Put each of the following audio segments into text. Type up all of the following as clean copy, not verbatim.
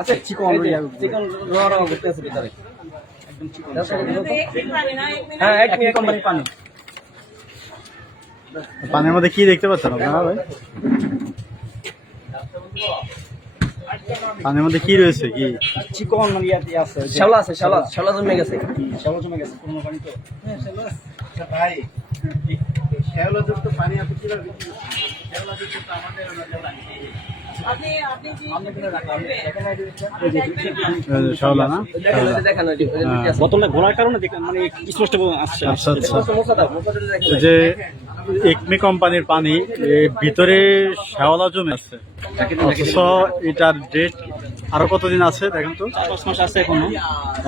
আচ্ছা চিকন চিকন করতেছে ভিতরে হ্যাঁ এক কোম্পানির পানি। পানির মধ্যে কি দেখতে পাচ্ছেন আপনারা ভাই? পানির মধ্যে কি রয়েছে? কি চিকন ইয়াতে আছে, শ্যাওলা আছে, শ্যাওলা শ্যাওলা জমে গেছে, শ্যাওলা জমে গেছে পুরনো পানি তো। হ্যাঁ শ্যাওলা ভাই, শ্যাওলা যুক্ত পানি আপনি কিভাবে বিক্রি করছেন? শ্যাওলা যুক্ত তো আমাদের শাওলা না বোতলটা ঘোরার কারণে মানে স্পষ্ট আসছে। আচ্ছা আচ্ছা, যে একমি কোম্পানির পানি ভিতরে শ্যাওলা জমে আছে, অথচ এটার ডেট আরো কতদিন আছে দেখেন তো? 4-5 মাস আছে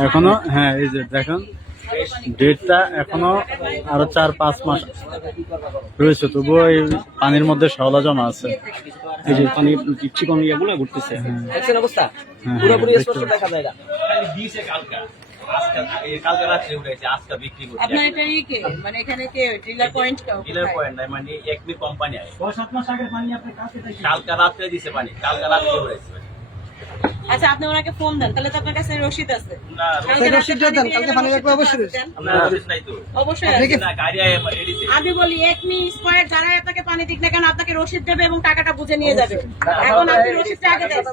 এখনো। হ্যাঁ এই যে দেখেন ডেটটা এখনো আরো 4-5 মাস রয়েছে, তবুও এই পানির মধ্যে শ্যাওলা জমা আছে। এই যে পানি চিকন ইয়াগুলো ঘুরতেছে, দেখছেন অবস্থা পুরোপুরি স্পষ্ট দেখা যায় না। কালকে রাত্রে উঠেছে, আজকে বিক্রি করছে। আপনার এটা কি মানে এখানে কি ডিলার পয়েন্ট ডিলার পয়েন্ট নাই, মানে একমি কোম্পানি আছে। 6-7 মাস আগের পানি আপনি কাছে কালকে রাত্রে দিছে পানি, কালকে রাত্রে উঠেছে। আচ্ছা আপনি ওনাকে ফোন দেন, তাহলে তো আপনার কাছে রসিদ আছে। না রসিদ দেন, কালকে পানি রাখবে অবশ্যই। আপনার রসিদ নাই তো? অবশ্যই আছে। না গাড়ি আয় রেডি ছিল। আমি বলি একমি স্কয়ার যারা আপনাকে পানি দিক না কেন আপনাকে রসিদ দেবে এবং টাকাটা বুঝে নিয়ে যাবে। এখন আপনি রসিদটা আগে দেন।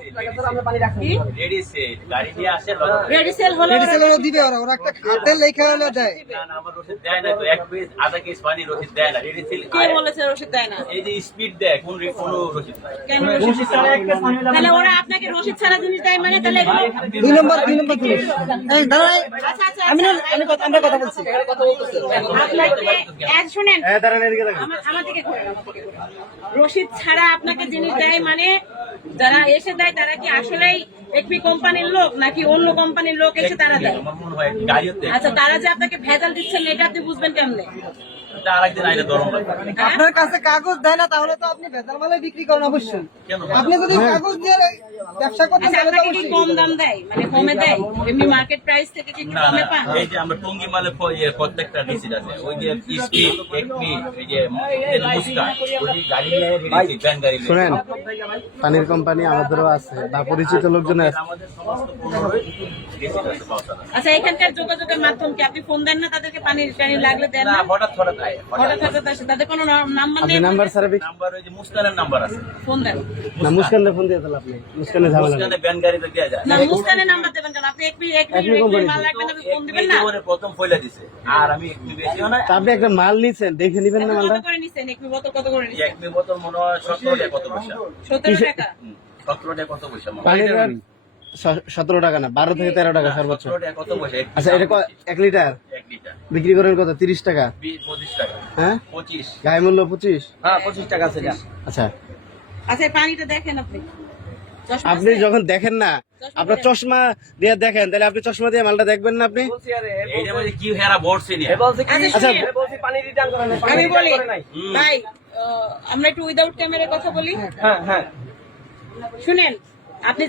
আমরা পানি রাখি রেডি সে গাড়ি দিয়ে আসে, রেডি সেল হলো দিবে ওরা একটা খাতে লেখা হলে দেয়। না না আমার রসিদ দেয় না তো, এক পিস আধা কেস পানি রসিদ দেয় না। রেডি সেল কে বলেছে রসিদ দেয় না? এই যে স্পিড দেয়, কোন রসিদ নাই। কেন রসিদ ছাড়া একটা পানি তাহলে ওরা আপনাকে রসিদ ছাড়া জিনিস দেয় মানে তাহলে এগুলো 2 নম্বর জিনিস। এই দাঁড়াই, আচ্ছা আচ্ছা আমরা কথা বলছি। আপনাকে এক শুনেন হ্যাঁ দাঁড়ান এদিকে দেখেন। আমার দিকে ঘোরেন, রসিদ ছাড়া আপনাকে জিনিস দেয় মানে যারা এসে দেয় তারা কি আসলেই একমি কোম্পানির লোক নাকি অন্য কোম্পানির লোক এসে তারা দেয়? আমার মনে হয় গাড়িতে আচ্ছা তারা যে আপনাকে ভেজাল দিচ্ছেন এটা আপনি বুঝবেন কেমনে? আরেকদিন আইলে দরম লাগবে। আপনার কাছে কাগজ দেয় না তাহলে তো আপনি ভেজাল মালে বিক্রি করেন অবশ্যই। আপনি যদি কাগজ দিয়ে ব্যবসা করতেন আচ্ছা তাহলে তো আপনাকে কি কম দাম দেয় মানে কমে দেয় এমনি মার্কেট প্রাইস থেকে কি না কমে না, পান? এই যে আমরা টঙ্গি মালে প্রত্যেকটা রিসিট আছে, ওই যে স্পিড একমি এই যে মুস্কান ওই যে গাড়ি নিয়ে রেডি ভ্যান গাড়ি নিয়ে। শুনেন, পানির কোম্পানি আমাদেরও আছে বা পরিচিত লোকজন আছে। আমাদের সমস্ত পনেরোই রিসিট আছে পাওয়া। আচ্ছা এখানকার যোগাযোগের মাধ্যম কি আপনি ফোন দেন না তাদেরকে পানি টানি লাগলে দেন না না? হঠাৎ হঠাৎ আয়, হঠাৎ হঠাৎ আসে তাদের কোনো নাম্বার আপনি নেই? নাম্বার ছাড়া নাম্বার ওই যে মুস্কানের নাম্বার আছে, ফোন দেন না, মুস্কানে ফোন দিয়ে তাহলে আপনি মুস্কানে ঝামেলা নেই। মুস্কানে ভ্যান গাড়িতে দেওয়া যায় না মুস্তানের নাম্বার দেবেন কেন? আপনি এক মিনিট মাল রাখবেন আপনি ফোন দিবেন না? জীবনে প্রথম পয়লা দিছে, আর আমি একটু বেশিও না। তা আপনি একটা মাল নিছেন, দেখে নিবেন না কত মালটা। করে নিছেন এক বোতল কত করে নিছেন? একমি বোতল মনে হয় 17 টাকা কত পয়সা, 17 টাকা। 17 টাকা কত পয়সা মনে হয়। পানির 17 টাকা না, 12 থেকে 13 টাকা সর্বোচ্চ। 17 টাকা কত পয়সা? আচ্ছা এটা 1 লিটার 1 লিটার বিক্রি করেন কত? 30 টাকা। 25 টাকা। হ্যাঁ 25। গায়ে মূল্য 25। হ্যাঁ 25 টাকা আছে যা। আচ্ছা আচ্ছা এই পানিটা দেখেন আপনি চশমা আপনি আছে? যখন দেখেন না, আপনার চশমা দিয়ে দেখেন, তাহলে আপনি চশমা দিয়ে মালটা দেখবেন না আপনি? এইটা মানে কি হেরা বর্ষে নিয়ে বলছে কি আচ্ছা, বলছে পানি রিটার্ন করেন না, পানি আমি রিটার্ন বলি করে নাই। ভাই আমরা একটু উইদাউট ক্যামেরার কথা বলি। হ্যাঁ হ্যাঁ শুনেন আপনি